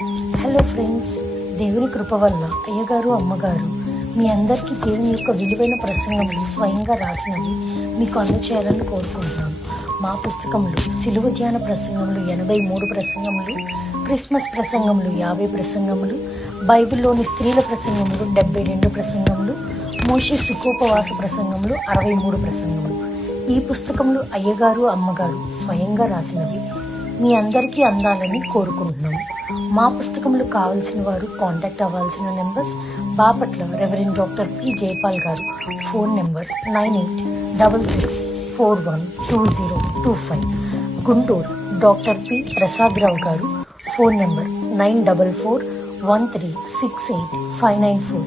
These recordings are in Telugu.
హలో ఫ్రెండ్స్, దేవుని కృప వల్ల అయ్యగారు అమ్మగారు మీ అందరికీ దేవుని యొక్క విలువైన ప్రసంగములు స్వయంగా రాసినవి మీకు అందచేయాలని కోరుకుంటున్నాను. మా పుస్తకంలో సిలువ ధ్యాన ప్రసంగములు 83 ప్రసంగములు, క్రిస్మస్ ప్రసంగములు 50 ప్రసంగములు, బైబిల్లోని స్త్రీల ప్రసంగములు 72 ప్రసంగములు, మోషే సుఖోపవాస ప్రసంగములు 63 ప్రసంగములు. ఈ పుస్తకములు అయ్యగారు అమ్మగారు స్వయంగా రాసినవి మీ అందరికీ అందాలని కోరుకుంటున్నాము. మా పుస్తకములు కావాల్సిన వారు కాంటాక్ట్ అవ్వాల్సిన numbers: Bapatla reverend doctor P Jayapal గారు, phone number 9866412025. Guntur doctor P Prasad Rao గారు, ఫోన్ నెంబర్ 9413685994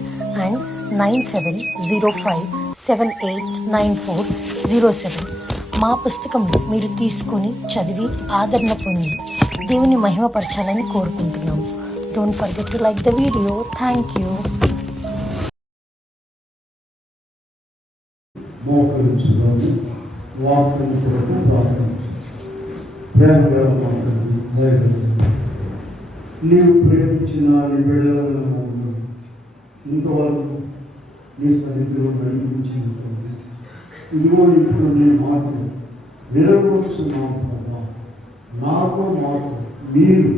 అండ్ 9705789407. మా పుస్తకంలో మీరు తీసుకొని చదివి ఆదరణ పొంది దేవుని మహిమపరచాలని కోరుకుంటున్నాము. Don't forget to like the video. Thank you. నీవు ప్రేమించిన నీ బిడ్డలను ఇంతవరకు నీ సన్నిధిలో నడిపించిన ఇదిగో ఇప్పుడు నీ మాటలు వినవచ్చున్నావు కదా. నాతో మాట మీరు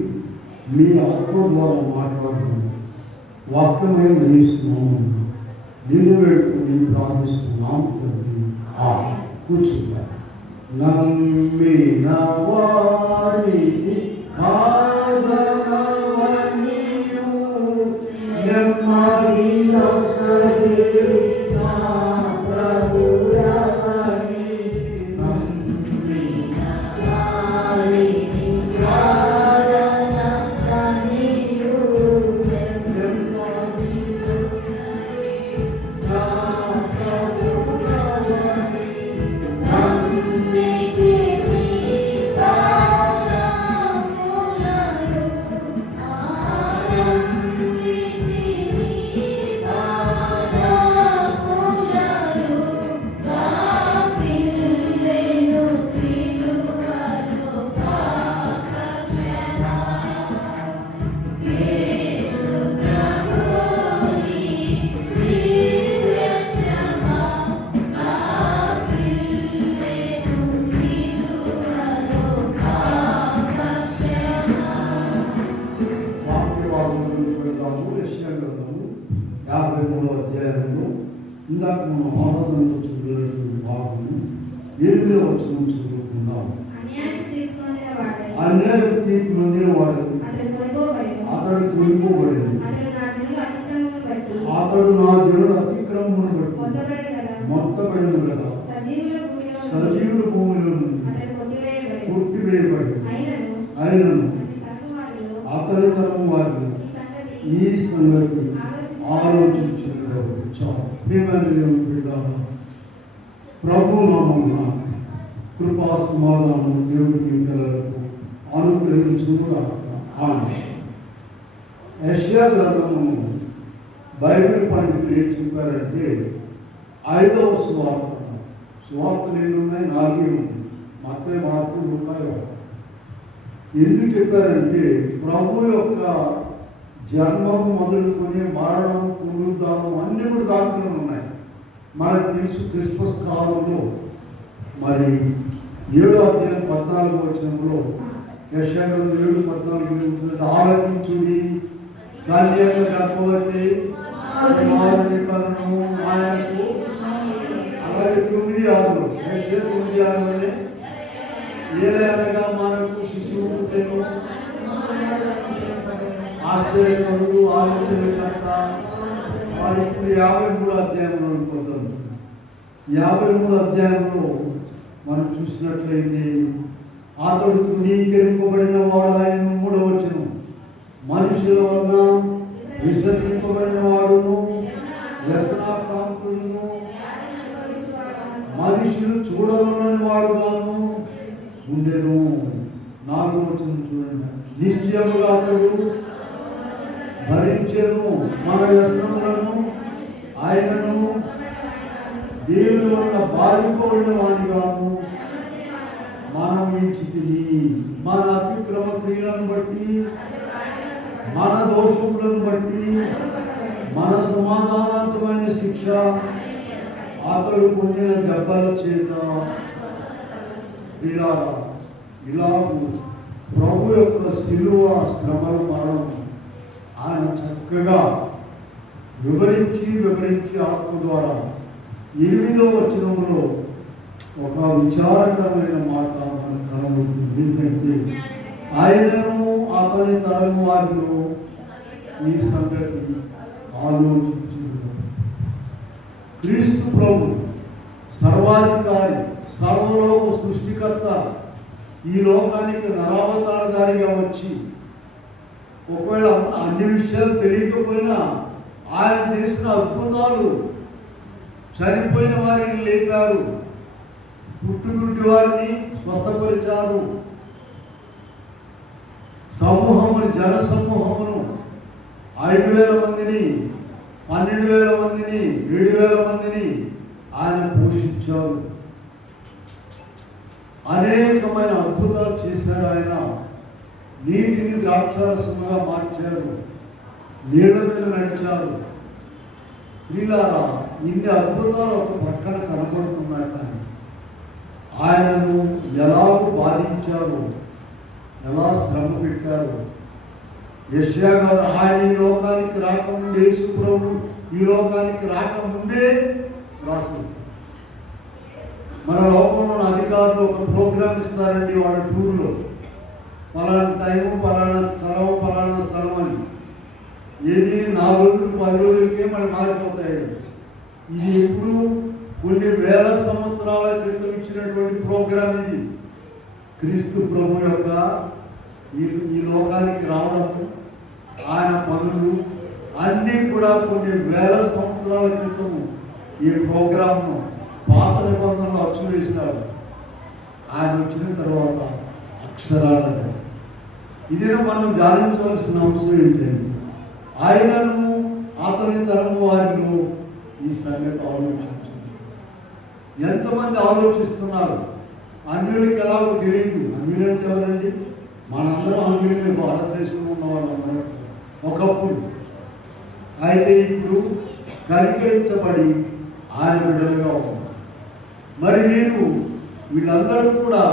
మీ ఆత్మ ద్వారా మాట్లాడుతున్నాను. వాక్యమై గ్రహిస్తున్నాము. నిన్ను వేడుకుని ప్రార్థిస్తున్నాము తండ్రి. కూర్చుంటా. నమ్మిన వారిని కాదనవనియు నెమ్మదిగా సరిగా ప్రభురవని నమ్మిన వారిని కాదనవనియు నెమ్మదిగా ఇందాక మనం ఆరాధనలో చదివినటువంటి భాగము 8వ వచనం చదువుకుందాం. అన్యాయపు తీర్పు నొందిన వాడు అతడు కొనుకోబడింది. అతడు నా జనుల అతిక్రమమును బట్టి మొత్తబడిన కదా. సజీవుల భూమిలో కొట్టివేయబడి అయినను అతని తరం వారిని ఈ సంగతి ఆలోచించిన ప్రభు నామమున కృపా సమాధానం దేవుడి పిల్లలకు అనుగ్రహించుగాక. ఆమేన్. యెషయా గ్రంథము బైబిల్ పండితులు ఏం చెప్పారంటే 5వ సువార్తలు ఎన్ని ఉన్నాయి? 4 ఉన్నాయి. మత్తయి, మార్కు, లూకా, యోహాను. ఎందుకు చెప్పారంటే ప్రభు యొక్క జన్మం మొదలుకొని మరణం, పునరుద్ధానం అన్నీ కూడా దాంట్లో ఉన్నాయి. మనకు తెలుసు క్రిస్మస్ కాలంలో మరి 7వ అధ్యాయం 14వ వచనంలో యెషయా 7:14 ఆలకించుడి, కన్యక గర్భవతి కుమారుని కనును ఆయనకు. అలాగే 9:6 యెషయా 9:6 ఏలనగా మనకు శిశువు పుట్టెను, ఆశ్చర్యకరుడు, ఆలోచనకర్త. వాడు ఇప్పుడు 53వ అధ్యాయంలో అనుకుంటాం. 53వ అధ్యాయంలో మనం చూసినట్లయితే అతడు తృణీకరింపబడిన వాడు ఆయన. 3వ వచనం మనుషుల వలన విసర్జింపబడిన వాడును వ్యసనాక్రాంతుడును మనుషులు చూడవలని వాడుగాను ఉండెను. 4వ వచనం చూడండి. నిశ్చయముగా అతడు భరించెను మన వ్యసనములను, ఆయనను దేవుని వలన బాధింపబడిన వాడిగాను మనం ఈ స్థితిని మన అతిక్రమ క్రియలను బట్టి మన దోషములను బట్టి మన సమాధానార్థమైన శిక్ష అతడు పొందిన దెబ్బల చేత ఇలాగూ ప్రభు యొక్క శిలువ శ్రమల మరణం ఆయన చక్కగా వివరించి ఆత్మ ద్వారా 8వ వచనంలో ఒక విచారకరమైన మాట మనకు కనబడుతుంది. ఏంటంటే ఆయనను అతని తరం వారిలో ఈ సంగతి ఆలోచించింది. క్రీస్తు ప్రభు సర్వాధికారి, సర్వలోక సృష్టికర్త ఈ లోకానికి నరావతారధారిగా వచ్చి ఒకవేళ అన్ని విషయాలు తెలియకపోయినా ఆయన చేసిన అద్భుతాలు, చనిపోయిన వారిని లేపారు, పుట్టుగుంటి వారిని స్వస్థపరిచారు, జన సమూహమును 5,000 మందిని, 12,000 మందిని, 7,000 మందిని ఆయన పోషించారు. అనేకమైన అద్భుతాలు చేశారు. ఆయన నీటిని ద్రాక్షారసముగా మార్చారు, నీళ్ళ మీద నడిచారు. వీళ్ళారా ఇన్ని అద్భుతాలు ఒక పక్కన కనబడుతున్నాయి. కానీ ఆయనను ఎలాగో బాధించారు, ఎలా శ్రమ పెట్టారు. యెషయా గారు ఆయన ఈ లోకానికి రాకముందే, యేసు ప్రభు ఈ లోకానికి రాకముందే రాసేస్తారు. మన లోకంలో అధికారులు ఒక ప్రోగ్రామ్ ఇస్తారండి వాళ్ళ టూర్లో, పలానా టైము, పలానా స్థలం అని. ఏది 4 రోజులు 10 రోజులకే మనం మారిపోతాయి. ఇది ఎప్పుడు కొన్ని వేల సంవత్సరాల క్రితం ఇచ్చినటువంటి ప్రోగ్రామ్ ఇది. క్రీస్తు ప్రభు యొక్క ఈ లోకానికి రావడము, ఆయన పనులు అన్నీ కూడా కొన్ని వేల సంవత్సరాల క్రితం ఈ ప్రోగ్రామ్ను పాత నిబంధనలు అచ్చు వేశారు. ఆయన వచ్చిన తర్వాత అక్షరాలను ఇది మనం ధ్యానించవలసిన అవసరం ఏంటండి? ఆయనను అతని తరము వారిలో ఈ సంగతి ఆలోచించింది. ఎంతమంది ఆలోచిస్తున్నారు? అన్యులకి ఎలాగో తెలియదు. అన్యులంటే ఎవరండి? మనందరం అన్యులే, భారతదేశంలో ఉన్న వాళ్ళందరూ ఒకప్పుడు. అయితే ఇప్పుడు కనికరించబడి ఆయన బిడ్డలుగా ఉన్నారు. మరి వీళ్ళందరూ కూడా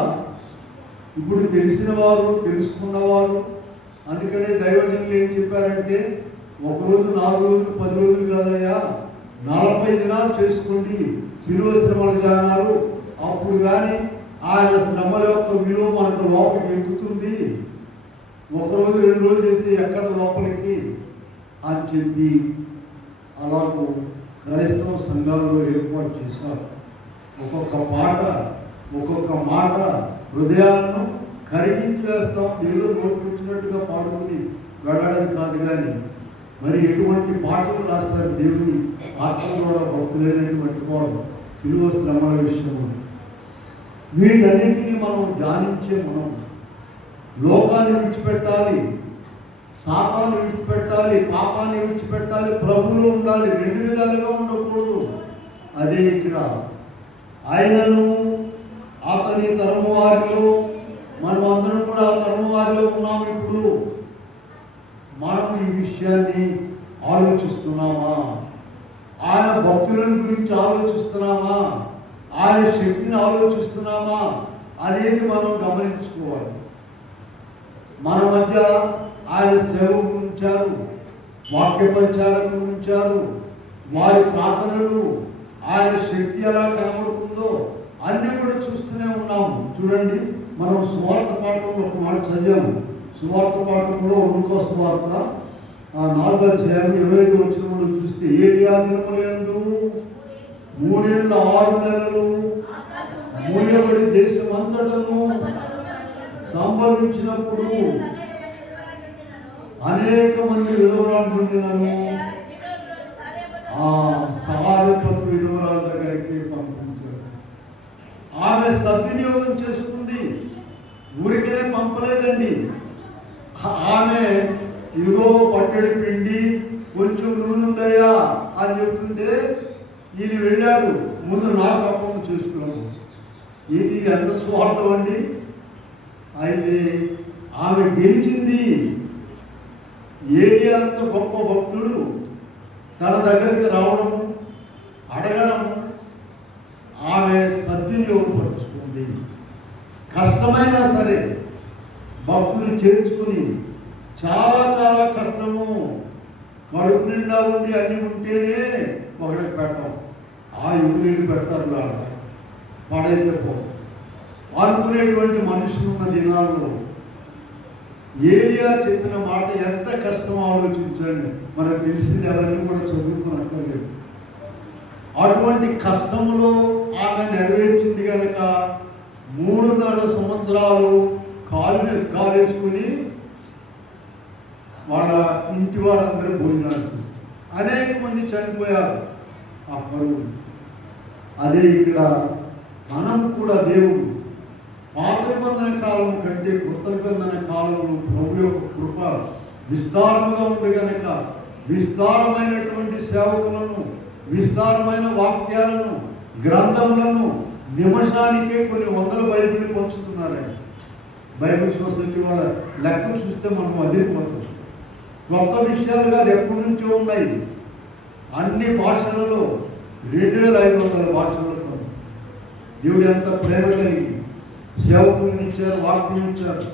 ఇప్పుడు తెలిసిన వారు, తెలుసుకున్నవారు. అందుకనే దైవజనులు ఏం చెప్పారంటే, 1 రోజు 4 రోజులు 10 రోజులు కాదయ్యా, 40 దినాలు చేసుకోండి శిలువ శ్రమల ధ్యానాలు. అప్పుడు కానీ ఆయన శ్రమల యొక్క విలువ మనకు లోపలికి ఎక్కుతుంది. 1 రోజు 2 రోజులు చేస్తే ఎక్కడ లోపలికి అని చెప్పి అలాగూ క్రైస్తవ సంఘాలలో ఏర్పాటు చేశారు. ఒక్కొక్క మాట హృదయాలను కరిగించి వేస్తాం. ఏదో నోటికొచ్చినట్టుగా పాడుకుని వెళ్ళడం కాదు. కానీ మరి ఎటువంటి పాటలు రాస్తారు దేవుని ఆత్మ ద్వారా భక్తులైనటువంటి వారు శిలువ శ్రమల విషయంలో. వీటన్నింటినీ మనం ధ్యానించే మనం లోకాన్ని విడిచిపెట్టాలి, శాపాన్ని విడిచిపెట్టాలి, పాపాన్ని విడిచిపెట్టాలి, ప్రభువులో ఉండాలి. 2 విధాలుగా ఉండకూడదు. అదే ఇక్కడ ఆయనను అతని తరము వారిలో, మనం అందరం కూడా ఆ తరము వారిలో ఉన్నాము. ఇప్పుడు మనము ఈ విషయాన్ని ఆలోచిస్తున్నామా? ఆయన భక్తులను గురించి ఆలోచిస్తున్నామా? ఆయన శక్తిని ఆలోచిస్తున్నామా అనేది మనం గమనించుకోవాలి. మన మధ్య ఆయన సేవకులు ఉంచారు, వాక్య పరిచారకులు ఉంచారు. వారి ప్రార్థనలు, ఆయన శక్తి ఎలా కనబడుతుందో అన్నీ కూడా చూస్తూనే ఉన్నాము. చూడండి, మనం సువార్త పాఠంలో ఒక మాట చదివాము. సువార్త పాఠంలో లూకా సువార్త 4వ అధ్యాయం 25వ వచనంలో చూస్తే, ఏలియా దినములందు 3 ఏళ్ల 6 నెలలు మూయబడి దేశమంతటను సంభవించినప్పుడు అనేక మంది విధవరాలుంటున్నాను. సారెపతు విధవరాల దగ్గరికి పంపించారు. ఆమె సద్వినియోగం చేసుకుంది, ఊరికనే పంపలేదండి. ఆమె ఇదిగో పట్టడి పిండి, కొంచెం నూనె ఉందయ్యా అని చెప్తుంటే ఈయన వెళ్ళాడు, ముందు నాకు అప్పం చేసుకున్నాము. ఇది ఎంత స్వార్థం అండి! అయితే ఆమె గెలిచింది. ఏలియా అంత గొప్ప భక్తుడు తన దగ్గరికి రావడము, అడగడము, ఆమె సద్వినియోగపరుచుకుంది. కష్టమైనా సరే భక్తులు చేర్చుకుని, చాలా చాలా కష్టము, కడుపు నిండా ఉండి అన్ని ఉంటేనే ఒకరికి పెట్టం, ఆ ఎదురు పెడతారు వాళ్ళ పడైతే పో అనుకునేటువంటి మనుషులు ఉన్న దినాల్లో ఏలియా చెప్పిన మాట ఎంత కష్టమో ఆలోచించండి. మనకు తెలిసింది అవన్నీ కూడా చదువుకునక్కర్లేదు. అటువంటి కష్టములో ఆమె నెరవేర్చింది కనుక 3.5 సంవత్సరాలు కాలేసుకుని వాళ్ళ ఇంటి వారందరూ భోజనాలు. అనేక మంది చనిపోయారు ఆ కరువు. అదే ఇక్కడ మనం కూడా దేవుడు పాత నిబంధన కాలం కంటే కొత్త నిబంధన కాలంలో ప్రభు యొక్క కృప విస్తారముగా ఉంది కనుక విస్తారమైనటువంటి సేవకులను, విస్తారమైన వాక్యాలను, గ్రంథములను నిమిషానికే కొన్ని 100 బైబిల్ పంచుతున్నారండి. బైబిల్ సొసైటీ వాళ్ళ లెక్క చూస్తే మనం అదిరిపోతాం. కొత్త విషయాలుగా ఎప్పటి నుంచో ఉన్నాయి. అన్ని భాషలలో 2500 భాషలలో దేవుడు ఎంత ప్రేమ కలిగి సేవకులను ఇచ్చారు, వాక్యం ఇచ్చారు.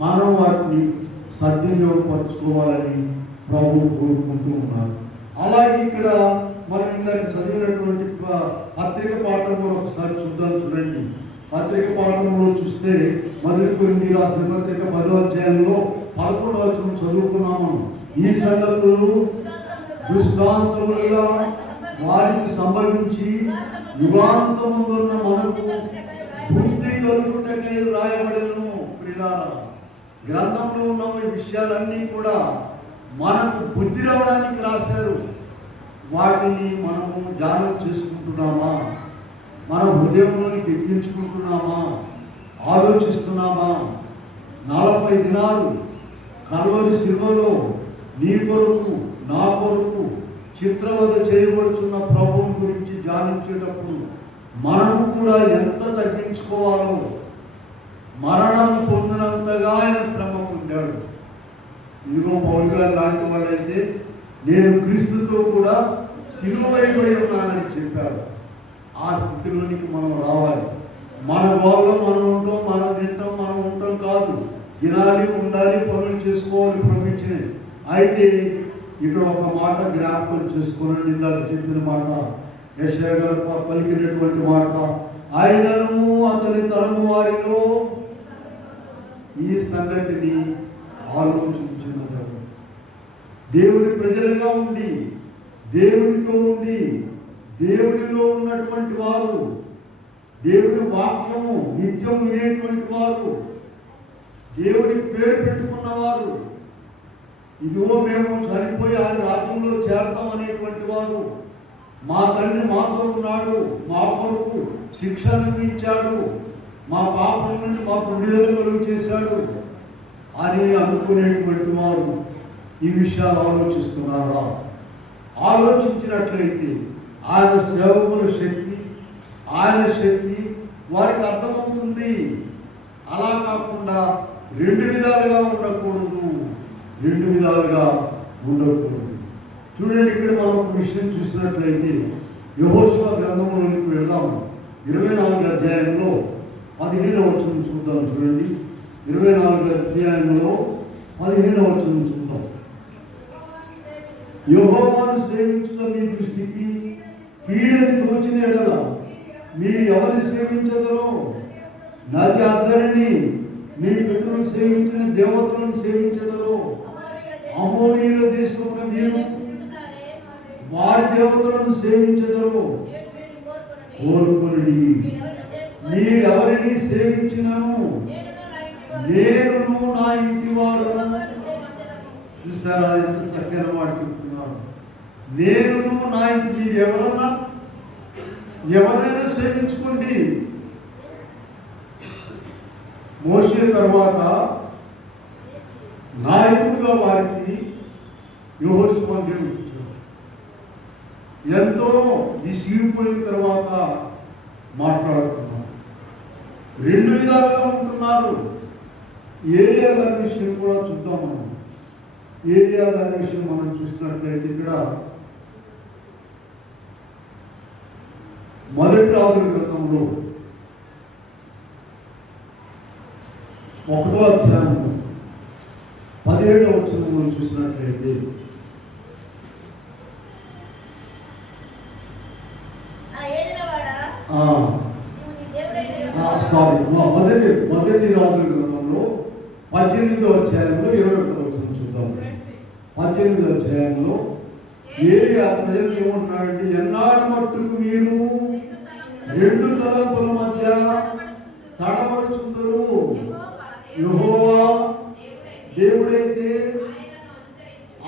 మనం వాటిని సద్వినియోగపరచుకోవాలని ప్రభు కోరుకుంటూ ఉన్నారు. అలాగే ఇక్కడ మనం ఇందాక చదివినటువంటి పత్రిక పాఠంలో ఒకసారి చూడండి. పత్రిక పాఠంలో చూస్తే 1 కొరింథీయులకు రాసిన పత్రిక 10వ అధ్యాయంలో 11వ వచనం చదువుకున్నాము. ఈ సంగతులు దృష్టాంతములుగా వారికి సంభవించి యుగాంతముందున్న మనకు బుద్ధి కలుగుటకై రాయబడెను. ప్రియులారా, గ్రంథంలో ఉన్న విషయాలన్నీ కూడా మనకు బుద్ధి రావడానికి రాశారు. వాటిని మనము ధ్యానం చేసుకుంటున్నామా? మన హృదయంలోనికి ఎక్కించుకుంటున్నామా? ఆలోచిస్తున్నామా? 40 దినాలు కల్వరి శిలువలో నీ కొరకు, నా కొరకు చిత్రవద చేయబడుతున్న ప్రభువుని గురించి ధ్యానించేటప్పుడు మనము కూడా ఎంత తగ్గించుకోవాలో, మరణం పొందినంతగా ఆయన శ్రమ పొందాడు. ఇదిగో పౌలు గారు లాంటి వాళ్ళైతే నేను క్రీస్తుతో కూడా సిలువ వేయబడి ఉన్నానని చెప్పారు. ఆ స్థితిలోనికి మనం రావాలి. మన గోల్లో మనం ఉంటాం, మనం తింటాం, మనం ఉంటాం కాదు. తినాలి, ఉండాలి, పనులు చేసుకోవాలి ప్రమించినవి. అయితే ఇక్కడ ఒక మాట జ్ఞాపకం చేసుకోనండి. ఇందాక చెప్పిన మాట, యెషయా గారు పలికినటువంటి మాట, ఆయనను అతని తరము వారిలో ఈ సంగతిని ఆలోచించినది. దేవుని ప్రజలుగా ఉండి, దేవునితో ఉండి, దేవునిలో ఉన్నటువంటి వారు, దేవుని వాక్యము నిత్యం వినేటువంటి వారు, దేవుని పేరు పెట్టుకున్నవారు, ఇదిగో మేము చనిపోయి ఆయన రాజ్యంలో చేరతాం అనేటువంటి వారు, మా తండ్రి మాతో ఉన్నాడు, మా కొరకు శిక్ష అనుభవించాడు, మా పాపం నుండి మాకు విడుదల కలుగు చేశాడు అని అనుకునేటువంటి వారు ఈ విషయాలు ఆలోచిస్తున్నారా? ఆలోచించినట్లయితే ఆయన సేవకుల శక్తి, ఆయన శక్తి వారికి అర్థమవుతుంది. అలా కాకుండా 2 విధాలుగా ఉండకూడదు, 2 విధాలుగా ఉండకూడదు. చూడండి, ఇక్కడ మనం ఒక విషయం చూసినట్లయితే యెహోషువ గ్రంథంలోకి వెళ్దాము. 24వ అధ్యాయంలో 15వ వచనం చూద్దాం. చూడండి, 24వ అధ్యాయంలో 15వ వచనం చూద్దాం. యెహోవాను సేవించుట మీ దృష్టికి కీడని తోచిన ఎడల మీరు ఎవరిని సేవించదరో, నది అద్దరిని మీ పితరులు సేవించిన దేవతలను సేవించదరో, అమోరీయుల దేశమున మీరు వారి దేవతలను సేవించదరో, కోరుకొనుడి. మీరెవరిని సేవించినను నేనును నా ఇంటి వారు. చూసారా ఎంత చక్కని మాట చెప్తున్నారు. నేనును నా ఇంటి, మీరు ఎవరైనా సేవించుకోండి. మోషే తర్వాత నాయకుడిగా వారికి యెహోషువ దేవుడు ఇచ్చాడు. ఎంతో విసిగిపోయిన తర్వాత మాట్లాడుతున్నారు. 2 విధాలుగా ఉంటున్నారు. ఏలియా గారి విషయం కూడా చూద్దాం మనం. ఏలియా గారి విషయం మనం చూసినట్లయితే ఇక్కడ మొదటి రాజుల గ్రంథంలో 1వ అధ్యాయం 17వ వచనంలో చూసినట్లయితే మొదటి రాజుల గ్రంథంలో 18వ అధ్యాయంలో 21వ వచనం చూద్దాం. 18వ అధ్యాయంలో ఏలియా ప్రజలకు ఏమంటున్నాడంటే, ఎన్నాడు మట్టుకు మీరు రెండు తలంపుల మధ్య తడబడుచుందరు, యెహోవా దేవుడైతే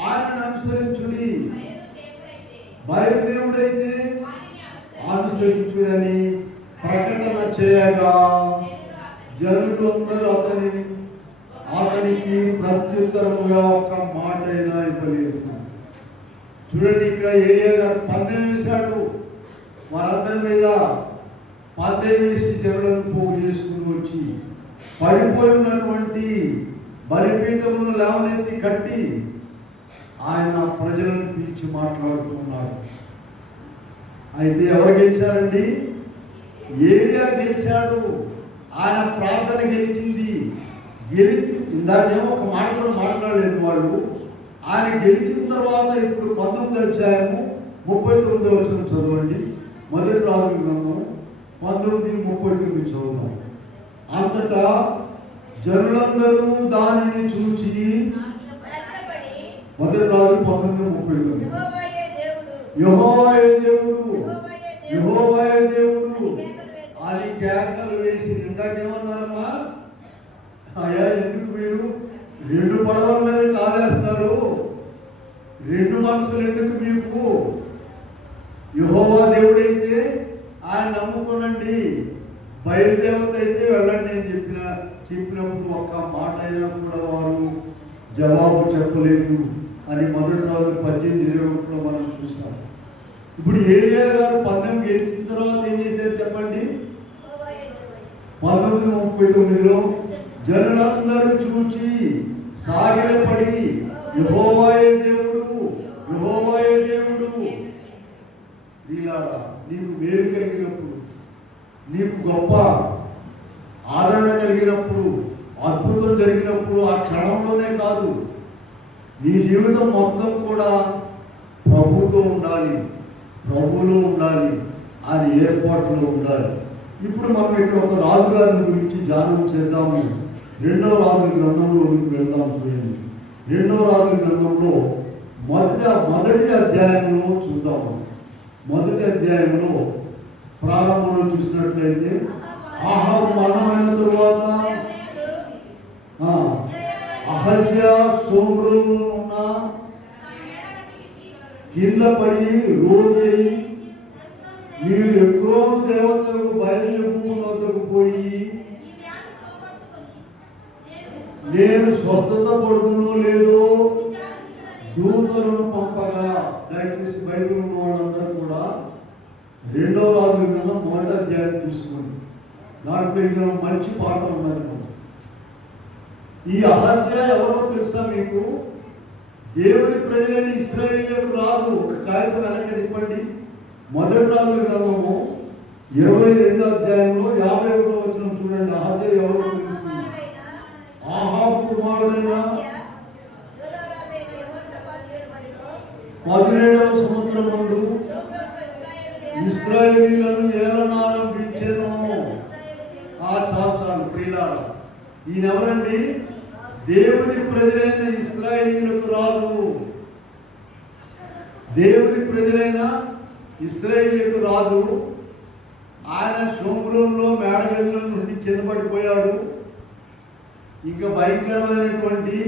ఆయనను అనుసరించుడి, బయలుదేవుడైతే అనుసరించుడని ప్రకటన చేయగా జనులు అందరూ అతనికి ప్రత్యుత్తరముగా ఒక మాట అయినా ఇవ్వలేదు. చూడండి, ఇక్కడ ఏలియా గారు పందెం వేశాడు. వారందరి మీద పందెం వేసి జనులను పోగు చేసుకుని వచ్చి పడిపోయినటువంటి బలిపీఠమును లేవనెత్తి కట్టి ఆయన ప్రజలను పిలిచి మాట్లాడుతున్నాడు. అయితే ఎవరు గెలిచారండి? ఏలియా గెలిచాడు. ఆయన ప్రార్థన గెలిచింది. ఇందాకేమో ఒక మాట కూడా మాట్లాడలేదు వాళ్ళు. ఆయన గెలిచిన తర్వాత ఇప్పుడు 19వ అధ్యాయము 39వ వచనం చదవండి. మొదటి రాజుల గ్రంథం 19:39 చదువుదాం. అంతటా జనులందరూ దానిని చూచి, మొదటి రాజులు 19:39, యెహోవాయే దేవుడు, యెహోవాయే దేవుడు అని కేకలు వేసి, ఇందాకేమన్నారమ్మా? అయ్యా, ఎందుకు మీరు రెండు పడవల మీద కాలేస్తారు? రెండు మనసులు ఎందుకు మీకు? యెహోవా దేవుడైతే ఆయన నమ్ముకోనండి, బయలుదేవత అయితే వెళ్ళండి అని చెప్పినప్పుడు ఒక్క మాట అయినా కూడా వారు జవాబు చెప్పలేదు అని మొదటి రాజులు 18:21లో మనం చూసాం. ఇప్పుడు ఏలియా గారు పందెం గెలిచిన తర్వాత ఏం చేశారు చెప్పండి? 19:39లో జనులందరూ చూచి సాగిలపడి, యెహోవాయే దేవుడు, యెహోవాయే దేవుడు. వీళ్ళారా, నీకు మేలు కలిగినప్పుడు, నీకు గొప్ప ఆదరణ కలిగినప్పుడు, అద్భుతం జరిగినప్పుడు ఆ క్షణంలోనే కాదు, నీ జీవితం మొత్తం కూడా ప్రభుతో ఉండాలి, ప్రభువులో ఉండాలి, అది ఏర్పాటులో ఉండాలి. ఇప్పుడు మనం ఇక్కడ ఒక రాజుగారిని గురించి ధ్యానం చేద్దాము. 2వ రాజుల గ్రంథంలోకి వెళ్దాం. చూడండి, 2వ రాజుల గ్రంథంలో మొదటి అధ్యాయంలో చూద్దాము. మొదటి అధ్యాయంలో ప్రారంభంలో చూసినట్లయితే, ఆహాబు మరణమైన తరువాత అహజ్యా షోమ్రోనులో ఉన్న కింద పడి రోగి, మీరు ఎక్రోను దేవతలకు బయలుదేరు వద్దకు పోయి, నేను స్వస్థత పడుతునో లేదో దూతలను పంపగా. దయచేసి బైబిల్ ఉన్న వాళ్ళందరూ కూడా 2వ రాజుల గ్రంథం 1వ అధ్యాయం తీసుకోండి. దాంట్లో ఇక్కడ మంచి పాఠం ఉందనుకో. ఈ అహజ్యా ఎవరో తెలుసా మీకు? దేవుని ప్రజలని ఇశ్రాయేలీయులకు రాదు. ఒక కాగితం వెనక్కి తిప్పండి. మొదటి రాజుల గ్రంథము 22వ అధ్యాయంలో 51వ వచనం చూడండి. అహజ్యా ఎవరో? ఆహాబు కుమారుడైన 17వ సంవత్సరం ముందు ఇశ్రాయేలీయులను ఏలనారంభించెను. చాలు ప్రియులారా, ఈయన ఎవరండి? దేవుని ప్రజలైన ఇశ్రాయేలీయులకు రాదు. దేవుని ప్రజలైన ఇశ్రాయేలీయులకు రాదు. ఆయన షోమ్రోనులో మేడగదిలో నుండి కింద పడిపోయాడు. ఇంకా భయంకరమైనటువంటి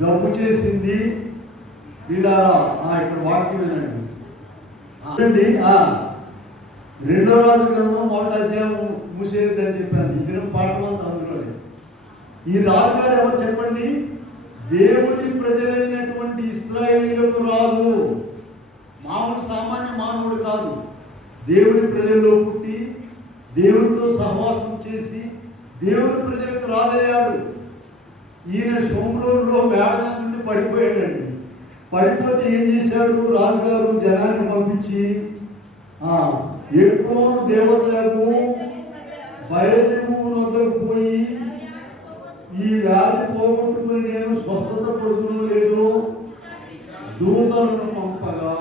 జబ్బు చేసింది. వీళ్ళారా, ఇక్కడ వాక్యం వినండి. 2వ రాజుల గ్రంథం 1వ అధ్యాయం మూసేది అని చెప్పాను. ఇద్దరు పాఠం అంతా అందులో. ఈ రాజుగారు ఎవరు చెప్పండి? దేవుని ప్రజలైనటువంటి ఇశ్రాయేలీయులకు రాదు. మామూలు సామాన్య మానవుడు కాదు. దేవుని ప్రజల్లో పుట్టి దేవునితో సహవాసం చేసి దేవుని ప్రజలకు రాదయ్యాడు. ఈయన షోమ్రోనులో మేడ నుండి పడిపోయాడండి. పడిపోతే ఏం చేశాడు రాజుగారు? జనాన్ని పంపించి ఎక్రోను దేవతలకు బయలుదేరు వద్దకు పోయి ఈ వ్యాధి పోగొట్టుకుని నేను స్వస్థత పడుతునో లేదో దూతలను పంపగా.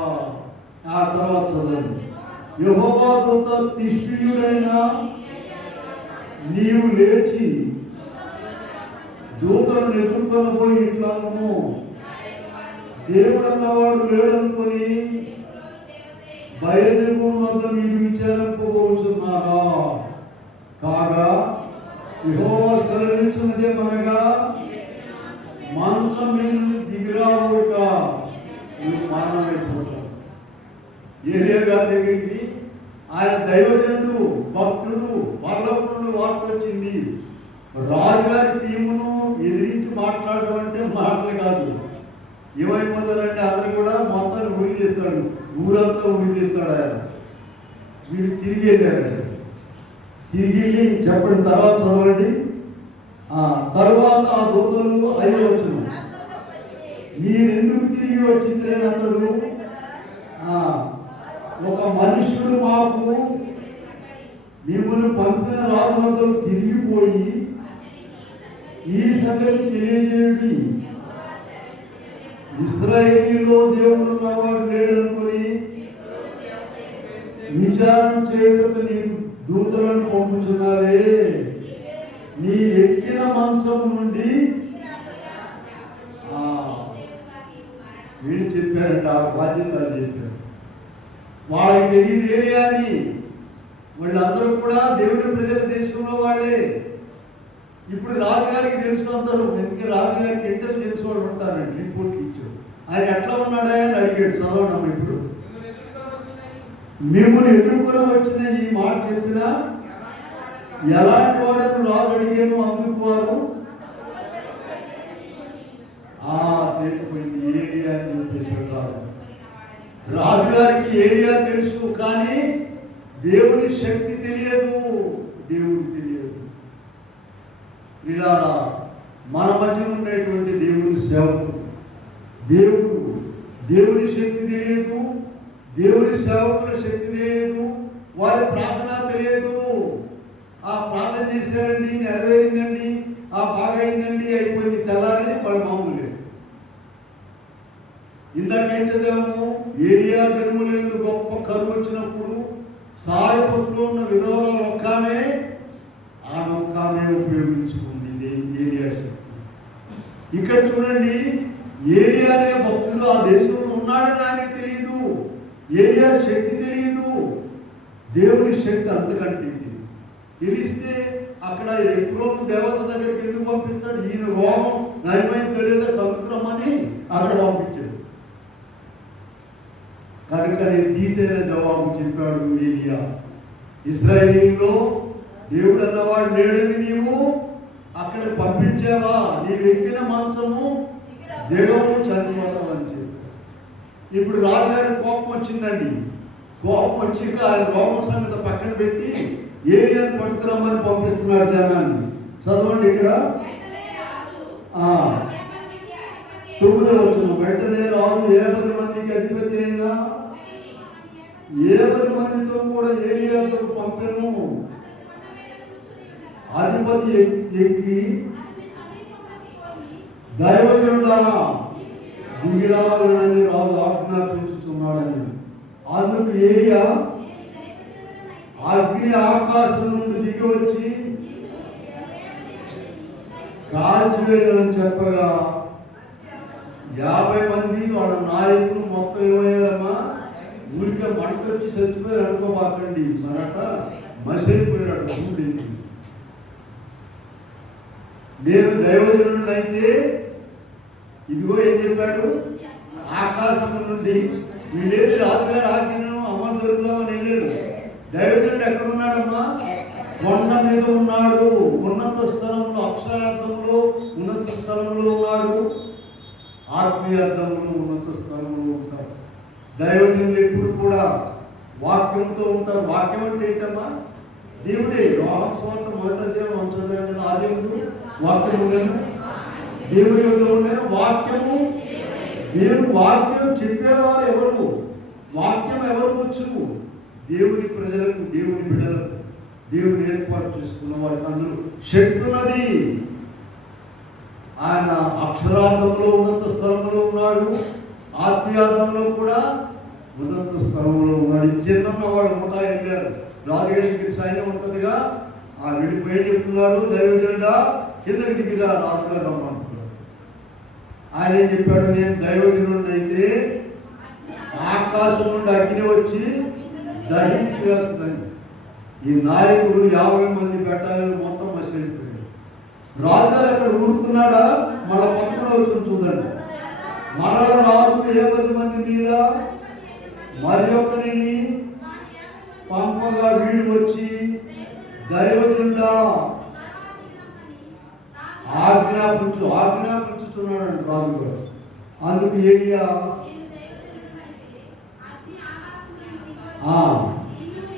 ఆ తర్వాత చదవండి. యెహోవా దూత తిష్బీయుడైన నీవు లేచి దూతలను ఎదుర్కొని పోయి ఇట్లాను, దేవుడు అన్నవాడు లేడనుకొని బయలుదేరు వద్ద మీరు విచారింపబోచున్నారా? కాగా యెహోవా సెలవిచ్చినదేమనగా మంచం మీద నుండి దిగిరావుక నువ్వు మరణమైపోతావు. ఏలియా గారి దగ్గరికి ఆయన దైవజనుడు, భక్తుడు, పరలోకుడు వార్త వచ్చింది. రాజుగారి టీమును ఎదిరించి మాట్లాడడం అంటే మాటలు కాదు. ఏమైపోతారంటే అందరూ కూడా మొత్తాన్ని ఉరి చేస్తాడు, ఊరంతా ఉరి చేస్తాడు ఆయన. వీడు తిరిగి వెళ్ళాడు. తిరిగి వెళ్ళి చెప్పిన తర్వాత చదవండి. తర్వాత ఆ దూతలు 5వ వచనం, మీరెందుకు తిరిగి వచ్చిందని అతడు, ఒక మనుష్యుడు మాకు మిమ్మల్ని పంపిన రాజులతో తిరిగిపోయి ఈ సంగతి తెలియజేయుడి, ఇశ్రాయేలులో దేవుడు ఉన్నవాడు లేడనుకొని విచారణ చేయటకు నీకు దూతలను పంపుచున్నారే, నీ ఎక్కిన మంచం నుండి వీడు చెప్పారంట. ఆ బాధ్యతలు చెప్పారు. వాళ్ళకి తెలియదు ఏరియా అని. వాళ్ళందరూ కూడా దేవుని ప్రజల దేశంలో వాళ్ళే. ఇప్పుడు రాజుగారికి తెలుసు అందరూ, ఎందుకంటే రాజుగారికి ఇంటెలిజెన్స్ వాళ్ళు ఉంటారండి, రిపోర్ట్లు ఇచ్చారు. ఆయన ఎట్లా ఉన్నాడా అని అడిగాడు. చదవడం ఇప్పుడు మిమ్మల్ని ఎదుర్కొని వచ్చిన ఈ మాట చెప్పినా ఎలాంటి వాడని రాజు అడిగాను, అందుకు వారు తేలిపోయింది ఏరియా అని చెప్పేసి ఉంటారు. రాజుగారికి ఏరియా తెలుసు, కానీ దేవుని శక్తి తెలియదు, దేవుడు తెలియదు. ఇలా మన మధ్య ఉన్నటువంటి దేవుని సేవకు దేవుని శక్తి తెలియదు, దేవుని సేవకుల శక్తి తెలియదు, వారి ప్రార్థన తెలియదు. ఆ ప్రార్థన చేశారండి, నెరవేరిందండి, బాగా అయిందండి, అయిపోయింది, తెల్లారని వాళ్ళ మామూలు లేదు. ఇందాకేం చదివాము? ఏరియా జన్మలేదు గొప్ప కరువు వచ్చినప్పుడు సాయపత్రులో ఉన్న విధవరాలు ఒక్కామే ఉపయోగించుకుంది ఏరియా శక్తి. ఇక్కడ చూడండి, ఏరియా అనే భక్తులు ఆ దేశంలో ఉన్నాడని ఆయనకి తెలియదు, ఏరియా శక్తి తెలియదు. దేవుని శక్తి అంతకంటే తెలిస్తే అక్కడ ఎక్రోను దేవత దగ్గరికి ఎందుకు పంపిస్తాడు? ఈయన రోగం నయమైంది తెలియదా కనుక్రమని అక్కడ పంపించాడు. కనుక దీటైన జవాబు చెప్పాడు ఏలియా. ఇశ్రాయేలీయుల్లో దేవుడు అన్నవాడు లేడని నీవు అక్కడ పంపించావా? నీవు ఎక్కిన మంచము దిగము, చనిపోతావు అని చెప్పాడు. ఇప్పుడు రాజుగారి కోపం వచ్చిందండి. కోపం వచ్చాక ఆయన రోగం సంగతి పక్కన పెట్టి ఏలియాను పట్టుకురమ్మని పంపిస్తున్నాడు జనాన్ని. చదవండి ఇక్కడ 9వ వచనం. వెంటనే రాజు 70 మందికి అధిపతి అయినా 70 మందితో కూడా ఏలియాతో పంపెను. అధిపతి ఎక్కి దైవజనుడా దిగిరావాలని రాజు ఆజ్ఞాపించుతున్నాడని. అందుకు ఏలియా అగ్ని ఆకాశం నుండి దిగి వచ్చి కాల్చివేయాలని చెప్పగా 50 మంది వాళ్ళ నాయకులు మొత్తం ఏమయ్యారమ్మా? ఊరికే మంటొచ్చి చచ్చిపోయారు అనుకోబాకండి, మరట మసైపోయినట్టు చూడండి. నేను దైవజనుడు అయితే ఇదిగో ఏం చెప్పాడు? ఆకాశం నుండి వీళ్ళేది రాజుగారి ఆజ్ఞను అమలు జరుగుతామని వెళ్ళారు. దైవజనుడు ఎక్కడున్నాడమ్మా? కొండ మీద ఉన్నాడు, ఉన్నత స్థలంలో, అక్షరార్థంలో ఉన్నత స్థలంలో ఉన్నాడు, ఆత్మీయ అర్థంలో ఉన్నత స్థలంలో ఉంటాడు. దైవజనులు ఎప్పుడు కూడా వాక్యంతో ఉంటారు. వాక్యం అంటే ఏంటమ్మా? దేవుడే. యోహాను సువార్త 1వ అధ్యాయం 1వ వచనం కదా, ఆ దేవుడు వాక్యం ఉండేను. దేవుని యొద్ద ఉండేను వాక్యము. దేవుని వాక్యం చెప్పేవారు ఎవరు? వాక్యం ఎవరికి వచ్చును? దేవుని ప్రజలకు, దేవుని బిడ్డలకు, దేవుని ఏర్పాటు చేసుకున్న వారికి అందులో శక్తి ఉన్నది. ఆయన అక్షరార్థంలో ఉన్నత స్థలంలో ఉన్నాడు, ఆత్మీయార్థంలో కూడా ఉన్నత స్థలంలో ఉన్నాడు. చిన్న వాడు ముఠా వెళ్ళారు, రాజుగారికి సైన్యం ఉంటుందిగా, ఆ వెళ్ళిపోయి చెప్తున్నారు, దైవజనుడా కిందకి దిగిరా, రాజుగారు రమ్మంటున్నారు. ఆయన ఏం చెప్పాడు? నేను దైవజనుడిని అయితే ఆకాశం నుండి అగ్ని వచ్చి దహించి వేస్తుందని. ఈ నాయకుడు 50 మంది బెటాలియన్ మొత్తం మసిలిపోయాడు. రాజుగారు అక్కడ ఊరుకున్నాడా? మన 11వ వచనం చూడండి. మరల రాజు 50 మంది మీద మరి ఒకరిని పంపగా వీడు వచ్చి దైవజనుడా ఆజ్ఞాపించుతున్నాడు రాజుగారు. అందుకు ఏలియా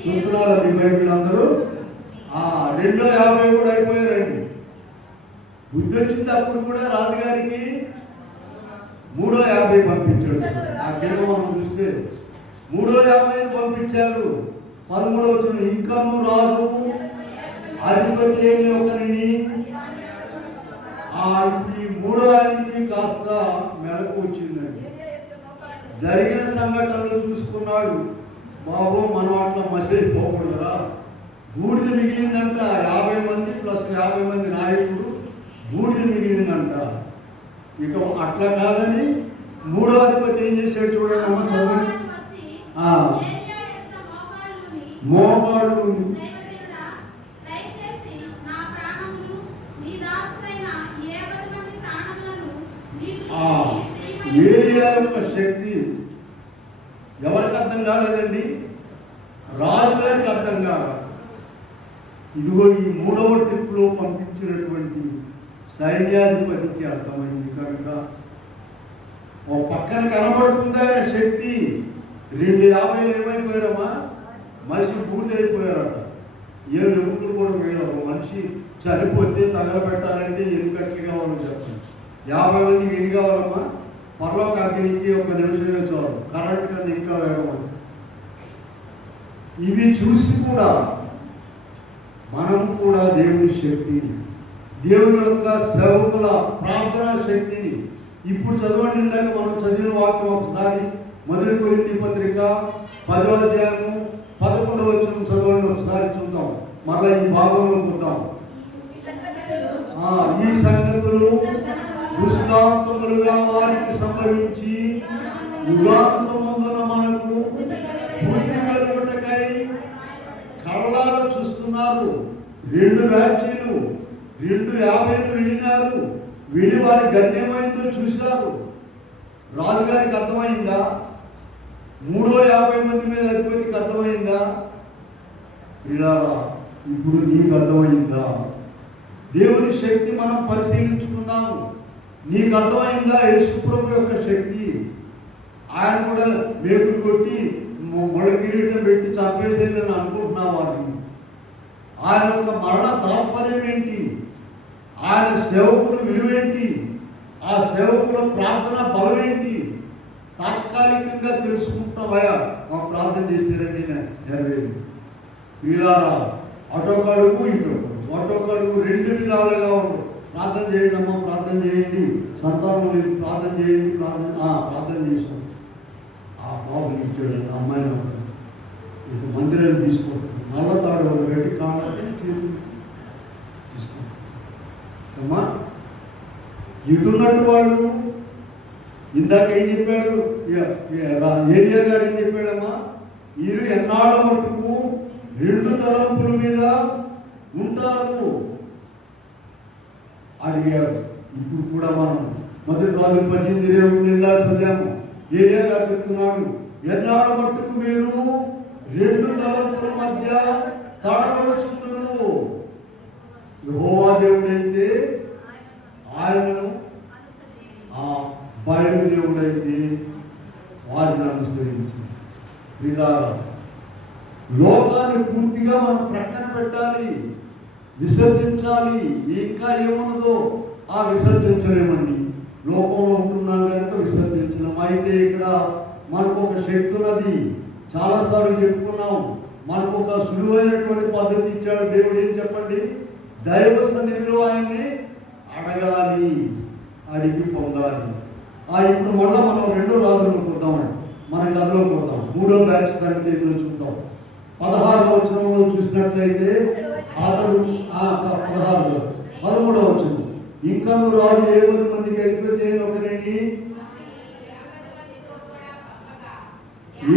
చూస్తున్నారా మీ బైబిల్ అందరూ? 250 కూడా అయిపోయారండి. బుద్ధి వచ్చింది అప్పుడు కూడా రాజుగారికి 350 పంపించాడు. ఆ కింద మనం చూస్తే 350 పంపించారు. 13వ వచనం, ఇంకను రాజు అధిపతి అయిన ఒకరిని, ఈ 350కి కాస్త మెలకు వచ్చిందండి. జరిగిన సంఘటనలు చూసుకున్నాడు. బాబు మనం అట్లా మసైపోకూడదురా, బూడిద మిగిలిందంట. 50 మంది ప్లస్ 50 మంది నాయకుడు, బూడిద మిగిలిందంట. ఇక అట్లా కాదని 3వ అధిపతి ఏం చేశాడు చూడండి అమ్మ, చదవండి. మోకాళ్ళు ఏలియా యొక్క శక్తి ఎవరికి అర్థం కాలేదండి? రాజుగారికి అర్థం కాదు. ఇదిగో ఈ 3వ ట్రిప్లో పంపించినటువంటి సైన్యాధిపతికి అర్థమైంది కనుక ఓ పక్కన కనబడుతుంది ఆయన శక్తి. 250 ఏమైపోయారమ్మా? మనిషి పూర్తయిపోయారట. ఎముకలు కూడా పోయారు. మనిషి చనిపోతే తగలబెట్టాలంటే ఎన్ని కట్లు కావాలని చెప్పండి. 50 మందికి ఎన్ని కావాలమ్మా? పరలోక అగ్నికి 1 నిమిషమే చాలు, కరెంట్ కన్నా ఇంకా వేగం. ఇవి చూసి కూడా మనం కూడా దేవుని శక్తిని, దేవుని యొక్క సేవకుల ప్రార్థనా శక్తిని ఇప్పుడు చదవండి. ఇందాక మనం చదివిన వాక్యం ఒకసారి 1 కొరింథీ పత్రిక 10వ అధ్యాయము 11వ వచనం చదవండి ఒకసారి చూద్దాం. మళ్ళీ ఈ భాగంలో చూద్దాం. ఈ సంగతులు దృష్టాంతములుగా వారికి సంభవించి యుగాంతమందున మనకు బుద్ధి కలుగుటకై కళ్ళారా చూస్తున్నారు. 2 బ్యాచీలు 250 వెళ్ళినారు. వెళ్ళి వారి గణ్యమైందో చూశారు. రాజుగారికి అర్థమైందా? 350 మంది మీద అధిపతికి అర్థమైందా? ఇలా ఇప్పుడు నీకు అర్థమైందా? దేవుని శక్తి మనం పరిశీలించుకున్నాము. నీకు అర్థమైందా యేసుప్రభు యొక్క శక్తి? ఆయన కూడా మేకులు కొట్టి ముళ్ళ కిరీటం పెట్టి చంపేసేదని అనుకుంటున్నావు వాటిని. ఆయన యొక్క మరణ తాత్పర్యం ఏంటి? ఆయన సేవకుల విలువేంటి? ఆ సేవకుల ప్రార్థన బలం ఏంటి? తాత్కాలికంగా తెలుసుకుంటామయ్యా. మాకు ప్రార్థన చేశారండి నెరవేరు. వీళ్ళారా అటొకడుగు ఇటొకడుగు 2 విధాలుగా ఉంటుంది. ప్రార్థన చేయండి అమ్మా, ప్రార్థన చేయండి, సంతానం లేదు ప్రార్థన చేయండి, ప్రార్థన చేసాం. ఆ బాబుని ఇచ్చాడు, అమ్మాయిని ఇక మందిరాన్ని తీసుకుంటాం. నల్లతాడు పెట్టి కావాలంటే తీసుకుంటాం. అమ్మా ఇటున్నట్టు వాడు ఇందాక ఏం చెప్పాడు? ఏలియా గారు ఏం చెప్పాడమ్మా? వీరు ఎన్నాళ్ళ మటుకు 2 తలంపుల మీద ఉంటారు అడిగాడు. ఇప్పుడు కూడా మనం 1 రాజులు 18:21 చదివాము. ఏలియా గారు చెప్తున్నాడు, ఎన్నాళ్ళ మట్టుకు మీరు 2 తలంపుల మధ్య తడబడుచుందురు. యెహోవా దేవుడైతే ఆయనను, బయలుదేవుడైతే వారిని అనుసరించింది. విధానం లోకాన్ని పూర్తిగా మనం ప్రక్కన పెట్టాలి, విసర్జించాలి. ఇంకా ఏమున్నదో విసర్జించలేమండి. లోకంలో ఉంటున్నాం కనుక విసర్జించలేం. అయితే ఇక్కడ మనకు ఒక శక్తి ఉన్నది. చాలాసార్లు చెప్పుకున్నాం. మనకు ఒక సులువైనటువంటి పద్ధతి ఇచ్చాడు దేవుడు. ఏం చెప్పండి? దైవ సన్నిధిలో ఆయన్ని అడగాలి, అడిగి పొందాలి. ఇప్పుడు మళ్ళీ మనం 2వ రాజులకు పోదామండి. మన కథలోకి పోతాం. 3వ బ్యాచ్ సంగతి ఏదో చూద్దాం. 16వ వచనంలో చూసినట్లయితే అతడు 13వ వచనం, ఇంకా నువ్వు రాజు 7 మందికి అధిపతి అయిన ఒకరిని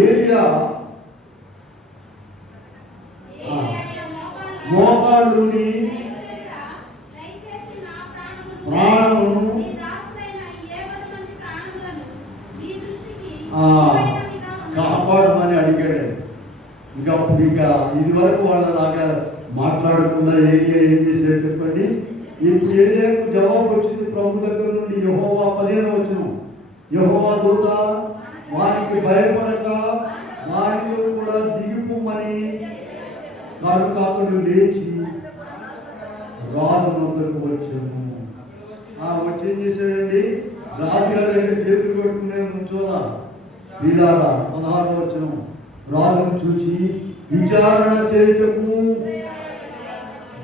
ఏలియా మోకాళ్ళుని ప్రాణమును కాపాడమని అడిగాడు. ఇంకా ఇది వరకు వాళ్ళలాగా మాట్లాడకుండా ఏలియా ఏం చేశాడు చెప్పండి? ఇప్పుడు ఏలియాకు జవాబు వచ్చింది ప్రభు దగ్గర నుండి. యెహోవా 15వ వచనం, యెహోవా దూత వారికి భయపడక వారితో కూడా దిగిపోమని కనుక అతడు లేచి రాజు వద్దకు వచ్చాను. వచ్చి ఏం చేశాడండి? రాజుగారి దగ్గర చేతులు పెట్టుకునే నుంచోదా వీళ్ళారా. 16వ వచనం, రాజును చూచి విచారణ చేయుటకు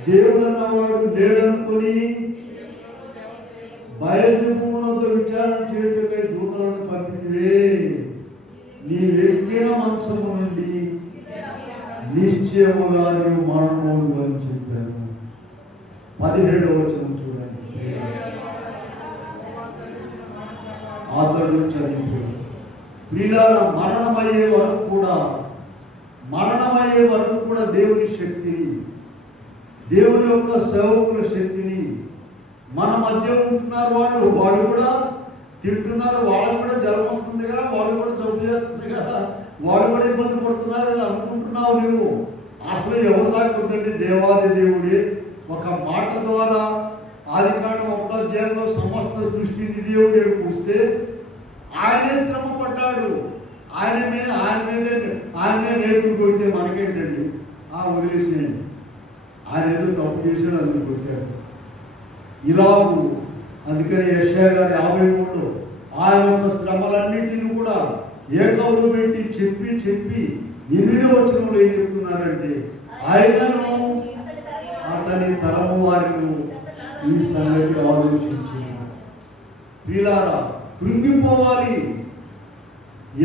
దేవుడు అన్నవాడు లేడనుకొని బయలుదేరుకున్నంత విచారణ చేయుటకై దూతలను పంపితివే. నీవెక్కిన మంచము నుండి నిశ్చయముగా నీవు మరణము అని చెప్పాను. 17వ వచనం చూడండి. అతడు చనిపోయాడు. వీళ్ళ మరణమయ్యే వరకు కూడా దేవుని శక్తిని, దేవుని యొక్క సేవకుల శక్తిని మన మధ్య ఉంటున్నారు. వాళ్ళు కూడా తింటున్నారు, వాళ్ళు కూడా జ్వరం వస్తుందిగా, వాళ్ళు కూడా జబ్బు చేస్తుందిగా, వాళ్ళు కూడా ఇబ్బంది పడుతున్నారు అని అనుకుంటున్నావు నువ్వు. అసలు ఎవరి దాకా వద్దండి? దేవాది దేవుడే ఒక మాట ద్వారా ఆదికాండం 1వ అధ్యాయంలో సమస్త సృష్టిని దేవుడు చూస్తే ఆయనే శ్రమ పడ్డాడు. ఆయనే నేర్పులు కొడితే మనకేంటండి? వదిలేసినండి. ఆయన ఏదో తప్పు చేశాడు, అందుకు కొట్టాడు. ఇలాగూ అందుకని యెషయా గారి 53లో ఆయన యొక్క శ్రమలన్నింటినీ కూడా ఏకవులు పెట్టి చెప్పి 8వ వచనంలో ఏం చెప్తున్నారంటే, ఆయనను అతని తరము వారికి ఈ సంగతి ఆలోచించారు. వీళ్ళారా కృంగిపోవాలి,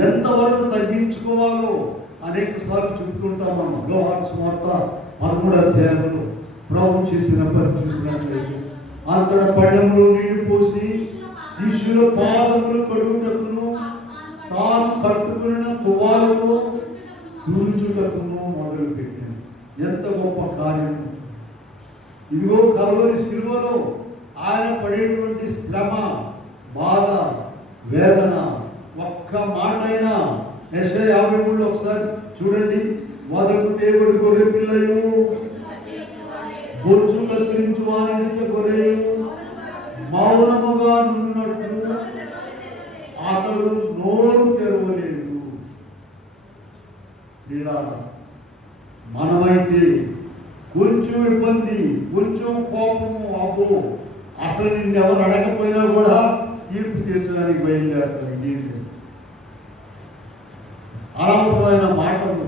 ఎంతవరకు తగ్గించుకోవాలో అనేక సార్లు చెబుతుంటాం మనం. యోహాను సువార్త 13వ అధ్యాయంలో ప్రభు చేసిన పని చూసినట్లయితే అంతట పళ్ళెంలో నీళ్లు పోసి శిష్యుల పాదములు కడుగుటకును తాను కట్టుకున్న తువాలతో తుడుచుటకును మొదలు పెట్టాను. ఎంత గొప్ప కార్యం! ఇదిగో కల్వరి శిలువలో ఆయన పడేటువంటి శ్రమ, బాధ, వేదన ఒక్క మాట అయినా యెషయా 53లో ఒకసారి చూడండి. మొదలు దేవుడు గొర్రె పిల్లయు బొచ్చు కత్తిరించు వారి గొర్రెయు మౌనముగా నున్నట్టు అతడు నోరు తెరవలేదు. ఇలా మనమైతే కొంచెం ఇబ్బంది, కొంచెం కోపము, అబ్బో అసలు నిన్నెవరు అడగపోయినా కూడా తీర్పు తీర్చడానికి బయలుదేరుతారు. అనవసరమైన మాటలు,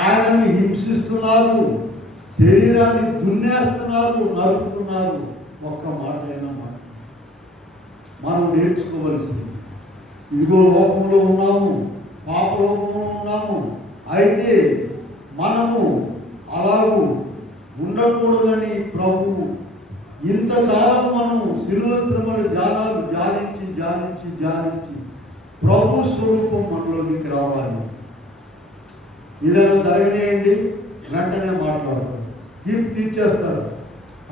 ఆయనను హింసిస్తున్నారు, శరీరాన్ని దున్నేస్తున్నారు, నరుకుతున్నారు. ఒక్క మాట అయినా మాట మనం నేర్చుకోవలసింది. ఇదిగో లోకంలో ఉన్నాము, పాపలోకంలో ఉన్నాము. అయితే మనము అలాగూ ఉండకూడదని ప్రభువు ఇంతకాలం మనం శిలువ శ్రమల జాలాలు జానించి ప్రభు స్వరూపం మనలోకి రావాలి. ఏదైనా జరగనేయండి, వెంటనే మాట్లాడతారు, తీర్పు తీర్చేస్తారు.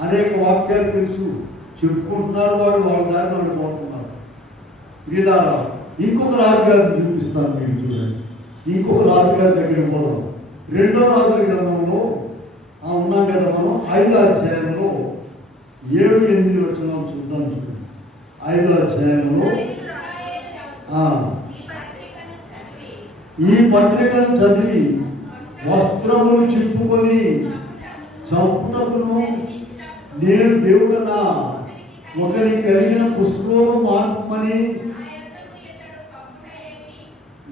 అనేక వాక్యాలు తెలుసు, చెప్పుకుంటున్నారు, వాళ్ళ దారిని పడిపోతున్నారు. వీళ్ళారా ఇంకొక రాజుగారిని చూపిస్తాను, మీరు చూడండి. ఇంకొక రాజుగారి దగ్గర పోదాం. 2వ రాజుల గ్రంథంలో ఉన్నాం కదా మనం. 5వ అధ్యాయంలో 7-8 వచనాలు చూద్దాం. చూడండి. 5వ అధ్యాయంలో ఈ పత్రికను చదివి వస్త్రములు చింపుకొని చంపుటకును నేను దేవుడనా ఒకరికి కలిగిన పుష్పరోగం మానుమని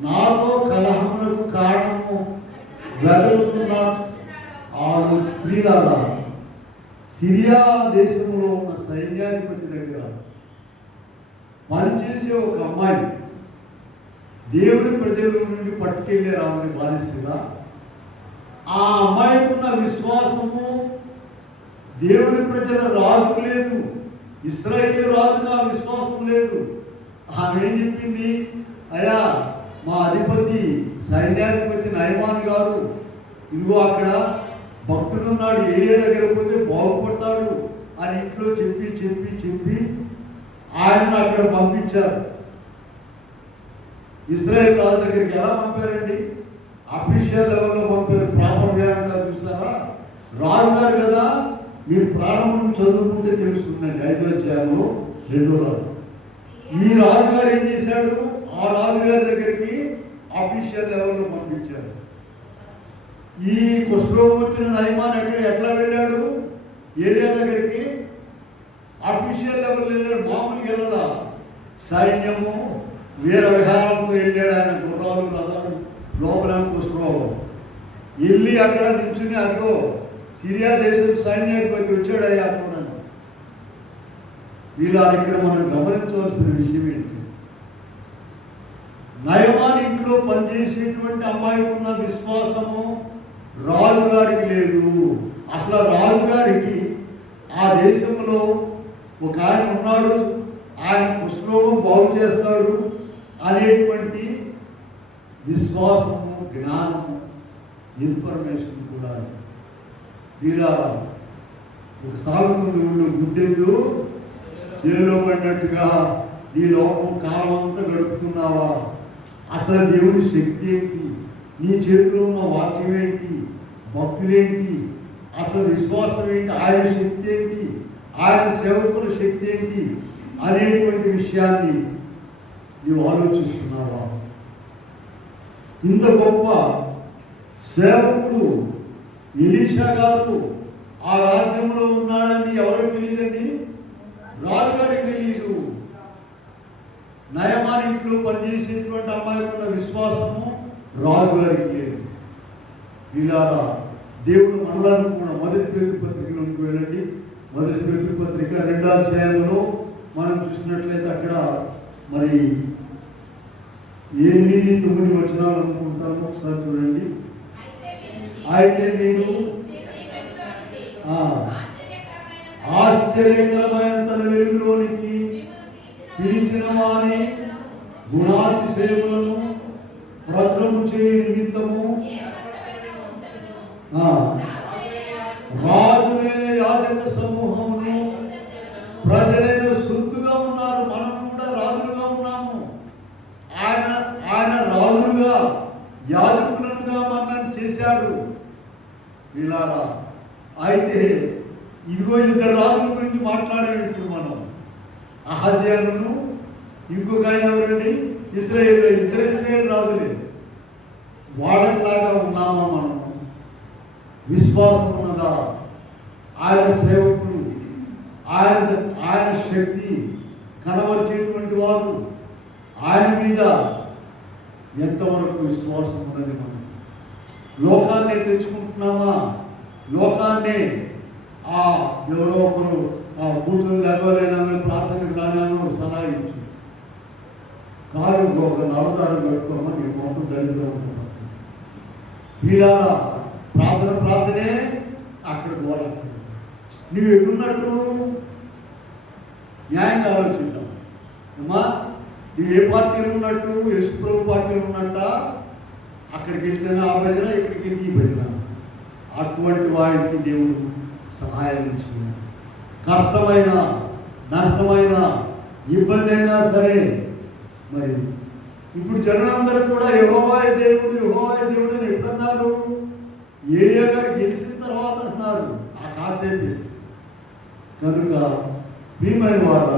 నాతో కలహములకు కారణము వెదలుతున్నాడు. ఆరు ప్రియులారా, సిరియా దేశంలో ఉన్న సైన్యాధిపతి దగ్గర పనిచేసే ఒక అమ్మాయి దేవుని ప్రజల నుండి పట్టుకెళ్ళే రామని బాధిస్తుగా ఆ అమ్మాయికి ఉన్న విశ్వాసము దేవుని ప్రజల రాజుకు లేదు, ఇశ్రాయేలు రాజుకు ఆ విశ్వాసం లేదు. ఆమె ఏం చెప్పింది? అయ్యా, మా అధిపతి సైన్యాధిపతి నయమాన్ గారు ఇదిగో అక్కడ భక్తుడున్నాడు, ఏలియా దగ్గర పోతే బాగుపడతాడు అని ఇంట్లో చెప్పి చెప్పి చెప్పి ఆయనను అక్కడ పంపించారు. ఇశ్రాయేల్ రాజు దగ్గరికి ఎలా పంపారండి? అఫీషియల్ లెవెల్లో పంపారు. ప్రాపర్ వే అంటారు చూసారా? రాజుగారు కదా, మీరు ప్రారంభం చదువుకుంటే తెలుస్తుందండి. 5వ అధ్యాయంలో 2వ రాజు. ఈ రాజుగారు ఏం చేశాడు? ఆ రాజుగారి దగ్గరికి అఫీషియల్ లెవెల్లో పంపించారు. ఈ కుష్ఠరోగం వచ్చిన నయమాన్ ఎట్లా వెళ్ళాడు? ఏలియా దగ్గరికి అఫీషియల్ లెవెల్ వెళ్ళాడు, మామూలుగా వెళ్ళాలా. సైన్యము వీర విహారంతో వెళ్ళాడు. ఆయన గుర్రాలు రథాలు లోపల కుష్ఠరోగం వెళ్ళి అక్కడ నిల్చుని అదిగో సిరియా దేశం సైన్యాధిపతి వచ్చాడు. అయ్యా చూడండి. వీళ్ళ ఇక్కడ మనం గమనించవలసిన విషయం ఏంటి? నయమాన్ ఇంట్లో పనిచేసేటువంటి అమ్మాయికి ఉన్న విశ్వాసము రాజుగారికి లేదు. అసలు రాజుగారికి ఆ దేశంలో ఒక ఆయన ఉన్నాడు, ఆయన కుష్ఠరోగం బాగు చేస్తాడు అనేటువంటి విశ్వాసము, జ్ఞానము, ఇన్ఫర్మేషన్ కూడా. ఇలా ఒక సాగుతుంది ఊళ్ళో గుడ్డెద్దు చేలో పడినట్టుగా నీ లోకం కాలం అంతా గడుపుతున్నావా? అసలు దేవుని శక్తి ఏంటి? నీ చేతిలో ఉన్న వాక్యం ఏంటి? భక్తులేంటి? అసలు విశ్వాసం ఏంటి? ఆయన శక్తి ఏంటి? ఆయన సేవకుల శక్తి ఏంటి అనేటువంటి విషయాన్ని నీవు ఆలోచిస్తున్నావా? ఇంత గొప్ప సేవకుడు ఎలీషా గారు ఆ రాజ్యంలో ఉన్నాడని ఎవరికి తెలియదండి? రాజుగారికి తెలియదు. నయమాన్ ఇంట్లో పనిచేసేటువంటి అమ్మాయికి ఉన్న విశ్వాసము రాజుగారికి లేదు. ఇలా దేవుడు మనలను కూడా మొదటి పేతురు పత్రికలోకి వెళ్ళండి. మొదటి పేతురు పత్రిక 2వ అధ్యాయంలో మనం చూసినట్లయితే అక్కడ మరి 8, 9 వచనాలు అనుకుంటాము. ఒకసారి చూడండి. అయితే నేను ఆశ్చర్యకరమైన తన వెలుగులోనికి పిలిచిన వారి గుణాతిశయములను ప్రచురము చేయ నిమిత్తము రాజులైన యాజక సమూహమును ప్రజలైన సొత్తుగా ఉన్నారు. మనం కూడా రాజులుగా ఉన్నాము. ఆయన రాజులుగా యాజకులుగా మనల్ని చేశాడు. ఇలారా అయితే ఇదిగో ఇద్దరు రాజుల గురించి మాట్లాడాము ఇప్పుడు మనం. అహజ్యాను, ఇంకొక ఆయన ఎవరండి? ఇశ్రాయేలు. ఇశ్రాయేలు రాజులే. వాళ్ళలాగా ఉన్నామా మనం? విశ్వాసం ఉన్నదా? ఆయన సేవకులు, ఆయన శక్తి కనబరిచేటువంటి వారు, ఆయన మీద ఎంతవరకు విశ్వాసం ఉన్నది? మనం లోకాన్నే తెచ్చుకుంటున్నామా? లోకాన్నే ఎవరో ఒకరు కూతురు లేవలేనా ప్రార్థనకు రానాను సలహా ఇచ్చు కారు ఒక నవతారం కట్టుకోమని నీ మొత్తం దరిద్రం ఉంటున్నాను. వీళ్ళ ప్రార్థనే అక్కడికి పోవాలి. నువ్వు ఎటున్నట్టు న్యాయంగా ఆలోచిద్దాం. అమ్మా, నువ్వు ఏ పార్టీలో ఉన్నట్టు? యేసుప్రభు పార్టీలో ఉన్నట్ట? అక్కడికి వెళ్తేనే ఆ భజన, ఇక్కడికి వెళ్తే ఈ భజన. అటువంటి వారికి దేవుడు సహాయం ఇచ్చింది. కష్టమైన, నష్టమైన, ఇబ్బంది అయినా సరే మరి ఇప్పుడు జనులందరూ కూడా యెహోవాయే దేవుడు అని ఎప్పుడన్నారు? ఏలియా గారు గెలిచిన తర్వాత అన్నారు ఆ కాసేపు. కనుక ప్రియమైన వారు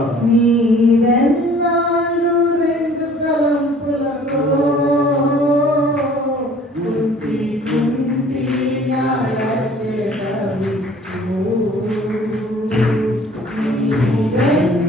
Amen.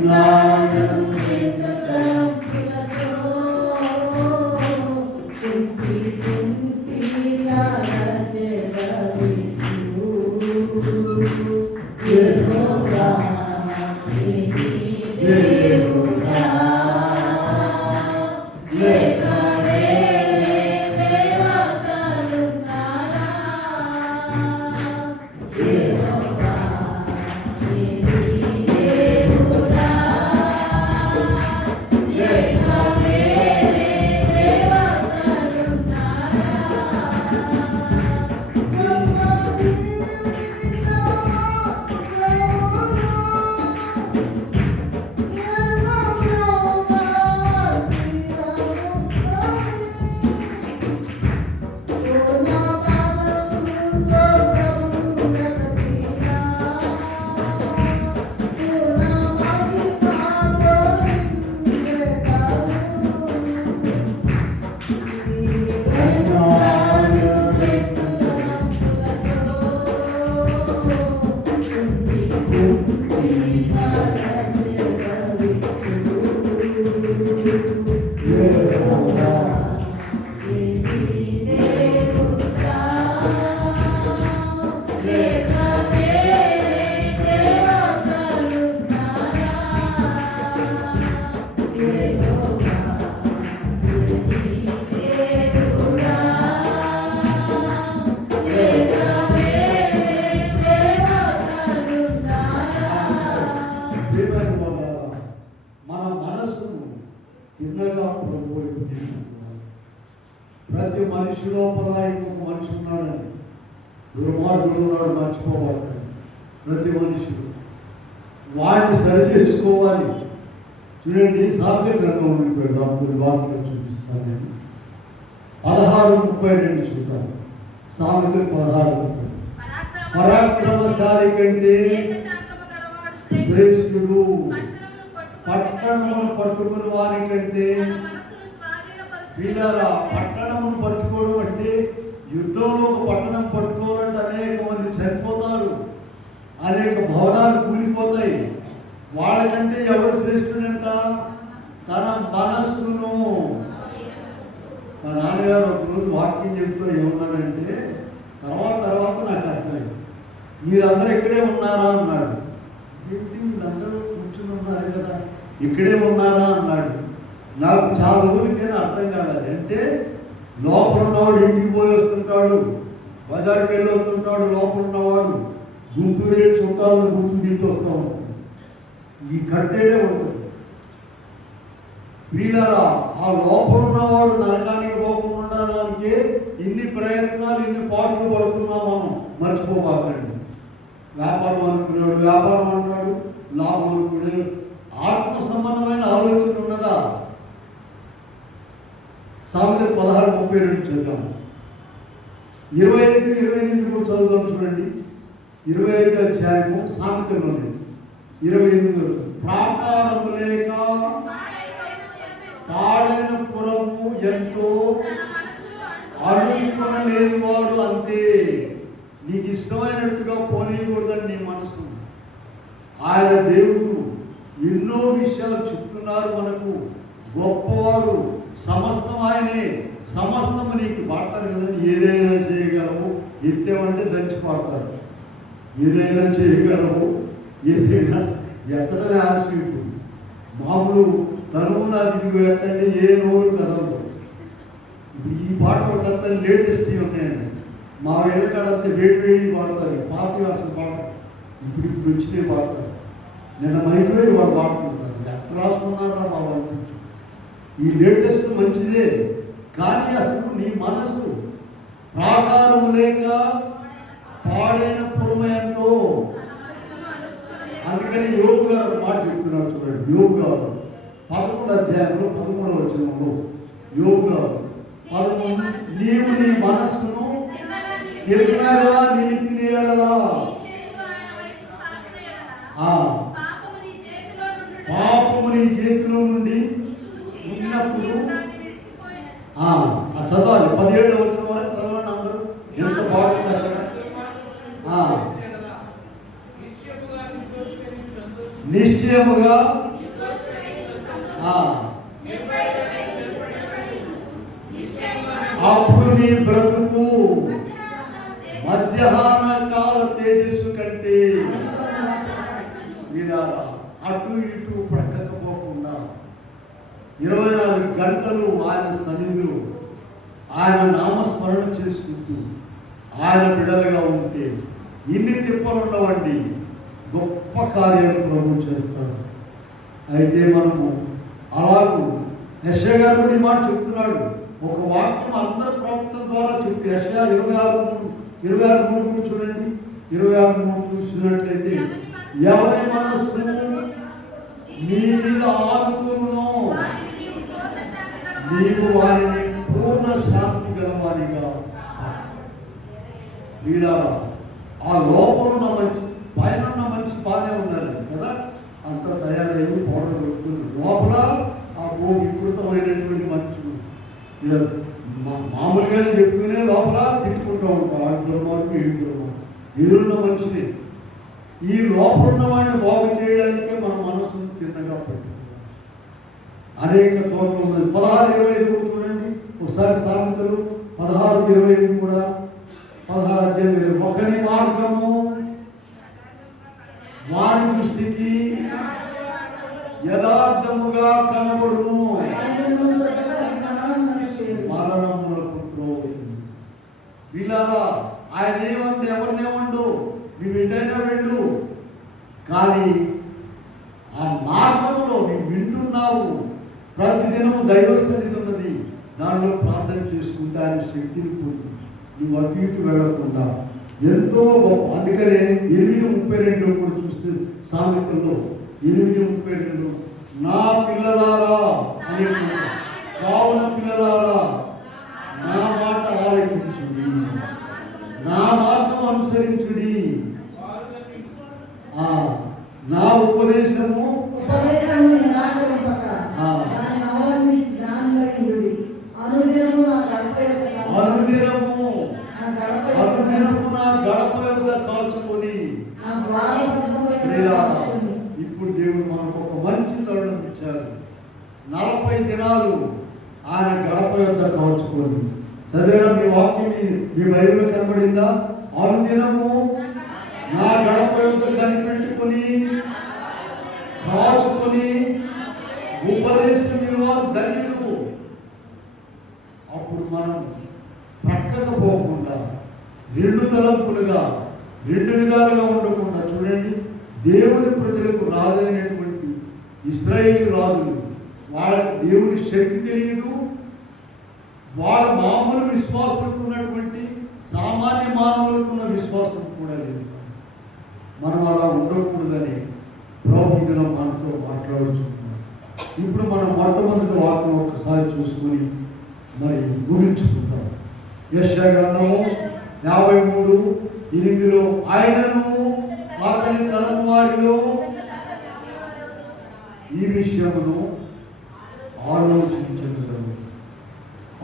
ప్రభు వైపు తిరుగుకోవాలి. ప్రతి మనిషి లోపల ఇంకొక మనిషి ఉన్నాడని, దుర్మార్గుడు ఉన్నాడు మర్చిపోవాలి. ప్రతి మనిషి వాడిని సరి చేసుకోవాలి. చూడండి, సామెతల గ్రంథంలోకి వెళ్దాం. కొన్ని వాక్యాలు చూపిస్తాను నేను. 16:32 చూద్దాం. సామెతలు 16:32. పరాక్రమశాలి కంటే శ్రేష్ఠుడు పట్టణమును పట్టుకుని వారి కంటే. వీళ్ళారా, పట్టణమును పట్టుకోవడం అంటే యుద్ధంలో ఒక పట్టణం పట్టుకోవాలంటే అనేక మంది చనిపోతారు, అనేక భవనాలు కూలిపోతాయి. వాళ్ళకంటే ఎవరు శ్రేష్ఠుడంట? తన మనస్సును. మా నాన్నగారు ఒకరోజు వాక్యం చెప్తూ ఏమన్నారంటే, తర్వాత నాకు అర్థమైంది. మీరందరూ ఇక్కడే ఉన్నారా అన్నాడు. ఏంటి వీళ్ళందరూ కూర్చుని ఉన్నారు కదా, ఇక్కడే ఉన్నారా అన్నాడు. నాకు చాలా రోజులకి అర్థం కాలేదు. అంటే లోపల ఉన్నవాడు ఇంటికి పోయి వస్తుంటాడు, బజార్కి వెళ్ళి వస్తుంటాడు. లోపల ఉన్నవాడు గుంటూరు చుట్టాలను గుర్తు తింటూ వస్తూ ఉంటాడు. ఈ కట్టేడే ఉంటుంది. ప్రియులారా, ఆ లోపల ఉన్నవాడు నరకానికి పోకుండా ఉండడానికి ఇన్ని ప్రయత్నాలు, ఇన్ని పాటలు పడుతున్నాం. మనం మర్చిపోబాకండి. వ్యాపారం అనుకున్నాడు, వ్యాపారం అంటాడు, లాభం అనుకున్నాడు. ఆత్మ సంబంధమైన ఆలోచన ఉన్నదా? సామెతలు 16:32 చదువుతాం. 25 కూడా చదువుదాం. చూడండి, 25 అధ్యాయము సామెతల్లోనే 28. ప్రాకారము లేక పాడైన పురము ఎంతో అడుగుకొనలేని వాడు అంతే. నీకు ఇష్టమైనట్టుగా పోనీయకూడదని నీ మనసు. ఆయన దేవుడు ఎన్నో విషయాలు చెప్తున్నారు మనకు. గొప్పవాడు, సమస్తం ఆయనే. సమస్తము నీకు పాడతారు కదండి. ఏదైనా చేయగలవు, ఎత్తేమంటే దంచి పాడతారు. ఏదైనా చేయగలవు, ఏదైనా ఎత్తడమే ఆశీపు. మామూలు తనువు నాకు ఇది ఎత్తండి, ఏ నోరు కదలదు. ఇప్పుడు ఈ పాట ఒకటంతా లేటెస్ట్ ఉన్నాయండి. మా వెనకాడంతా వేడి పాడతారు. పాత అసలు పాట ఇప్పుడు వచ్చినే పాడతారు. నిన్న మైకులో వాళ్ళు పాడుకుంటారు. ఎట్లా రాసుకున్నారా బాబు అనిపించు. ఈ లేటెస్ట్ మంచిదే, కానీ అసలు నీ మనసు ప్రాకారము లేక పాడైన పురమయంతో. అందుకని యోగు గారు మాట చెప్తున్నారు. చూడండి, యోగు గారు 11వ అధ్యాయంలో 13వ వచనంలో యోగు గారు 11, నీవు నీ మనస్సును తిరుగనగా నిలిపిన యెడల పాపము నీ చేతిలో నుండి ఉన్నప్పుడు చదవాలి. 17వ వచనం వరకు చదవండి అందరూ. ఎంత బాగుంది అక్కడ. నిశ్చయముగా అప్పుడు నీ బ్రతుకు మధ్యాహ్న కాల తేజస్సు కంటే వినాలా. అటు ఇటు ప్రక్కకపోకుండా 24 గంటలు ఆయన సన్నిధిలో ఆయన నామస్మరణ చేసుకుంటూ ఆయన బిడలుగా ఉంటే ఇన్ని తిప్పలు ఉండవండి. గొప్ప కార్యాలు ప్రభు చేస్తాడు. అయితే మనము అలాగూ యెషయా గారు కూడా ఈ మాట చెప్తున్నాడు. ఒక వాక్యం అందరి ప్రవక్తల ద్వారా చెప్పి యెషయా 26:3 చూడండి. 26:3 చూసినట్లయితే, ఎవరి మనస్సు నీ మీద ఆనుకును నీవు వారిని పూర్ణ శాంతి గలవారిగా. వీళ్ళ ఆ లోపల ఉన్న మనిషి, పైన ఉన్న మనిషి బాగానే ఉన్నారు కదా, అంత తయారయ్యి పౌడర్ పెట్టుకుని లోపల ఆ వికృతమైనటువంటి మనుషులు ఇలా మామూలుగానే చెప్తూనే లోపల తిట్టుకుంటూ ఉంటారు. ఆ దుర్మార్గం, ఈ దుర్మార్గం ఎదురున్న మనిషిని. ఈ లోపల ఉన్న వాడిని బాగు చేయడానికే మన మనసును తిన్నగా పెట్టుకోవాలి. అనేక చోట్ల ఉన్నది. 16:25 కూడా చూడండి ఒకసారి. సామెతలు 16:25 కూడా 16 అధ్యాయం. ఒకరి మార్గము వారి దృష్టికి యథార్థముగా కనబడును, మరణములకు త్రోవవుతుంది. వీళ్ళారా, ఆయన ఏమంటే ఎవరినేమండు, నువ్వు ఎటైనా వెళ్ళు, కానీ ఆ మార్గంలో నువ్వు వింటున్నావు. ప్రతిదినము దైవ సన్నిధి ఉన్నది, దానిలో ప్రార్థన చేసుకుంటే ఆయన శక్తిని పొంది నువ్వు అటు ఇటు వెళ్ళకుండా ఎంతో గొప్ప. అందుకనే 8:32 కూడా చూస్తే సామెతల్లో 8:32 నా పిల్లలారా అనే, కావున పిల్లలారా నా మాట ఆలకించుడి, నా మార్గం అనుసరించుడి, నా ఉపదేశము అనుదినము నా గడప యొద్ద కాచుకొని. ఇప్పుడు దేవుడు మనకు ఒక మంచి తరుణం ఇచ్చారు. 40 దినాలు ఆయన గడప యొద్ద కాచుకొని. సరేనా? మీ వాక్యం మీ బైబిల్లో కనబడిందా? అనుదినము నా గడప యొద్ద కనిపెట్టుకొని కాచుకొని ఉపదేశం విలువ ధన్యులు. అప్పుడు మనం ప్రక్కకు పోకుండా, రెండు తలంపులుగా, రెండు విధాలుగా ఉండకుండా, చూడండి, దేవుని ప్రజలకు రాదైనటువంటి ఇశ్రాయేలు రాజులు, వాళ్ళకి దేవుని శక్తి తెలియదు, వాళ్ళ మామూలు విశ్వాసులకు ఉన్నటువంటి సామాన్య మానవులకు ఉన్న విశ్వాసం కూడా లేదు. మనం అలా ఉండకూడదని ప్రభుత్వం మనతో మాట్లాడుచుకున్నాం. ఇప్పుడు మనం మొట్టమొదటి వాక్యం ఒక్కసారి చూసుకొని మరి ముగించుకుంటాం. యెషయా గ్రంథము 53:8 ఆయనను అతని తరము వారిలో ఈ విషయమును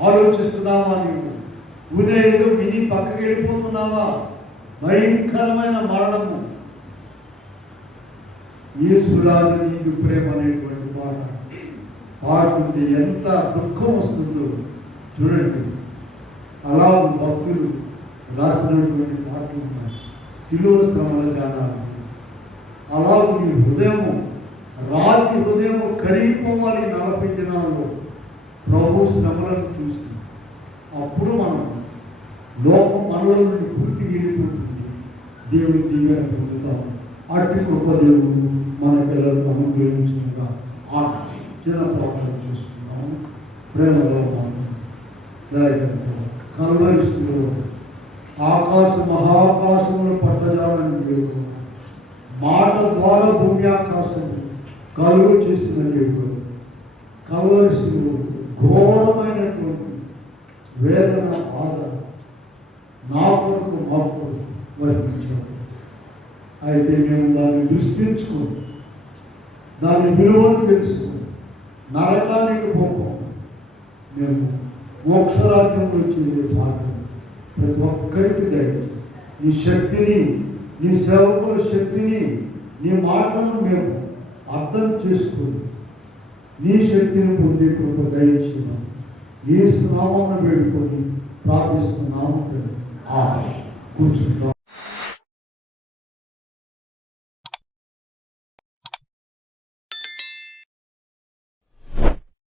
ఆలోచిస్తున్నావా? నీవు ఏదో విని పక్కకి వెళ్ళిపోతున్నావా? భయంకరమైన మరణము, యేసురాజు నీదు ప్రేమ అనేటువంటి మాట పాడుతుంటే ఎంత దుఃఖం వస్తుందో చూడండి. అలా భక్తులు రాసినటువంటి పాటలు ఉన్నాయి. శిలువ శ్రమల గానాలు. అలా నీ హృదయము, రాతి హృదయము కరిగిపోవాలి 40 దినాల్లో ప్రభు శ్రమలను చూసి. అప్పుడు మనం లోకం మనలో నుండి పూర్తిగా వెళ్ళిపోతుంది. దేవుని దీవెన పొందుతాము. అట్టి కృప దేవుడు మన పిల్లలకు అనుగ్రహించుగా చిన్న ప్రార్థన చేసుకున్నాము. ప్రేమలో కలవరిస్తూ మహాకాశములు పట్టజాలని దేవుడు, మాట ద్వారా భూమి ఆకాశం కలుగు చేసిన దేవుడు, కలవరిస్తూ ఘోరమైనటువంటి వేదన బాధ నా కొరకు మా కొరకు వర్తించాడు. అయితే మేము దాన్ని దృష్టించుకుని, దాని విలువను తెలుసుకుని, నరకానికి పోకుండా మేము మోక్షరాజ్యంలో చేరే భాగం ప్రతి ఒక్కరికి దయచేసి నీ శక్తిని, నీ సేవకుల శక్తిని, నీ మాటలను మేము అర్థం చేసుకుని నీ శక్తిని పొందే కృప దయచేయడం నీ నామమున వేడుకొని ప్రార్థిస్తున్నాము. కూర్చుంటాం.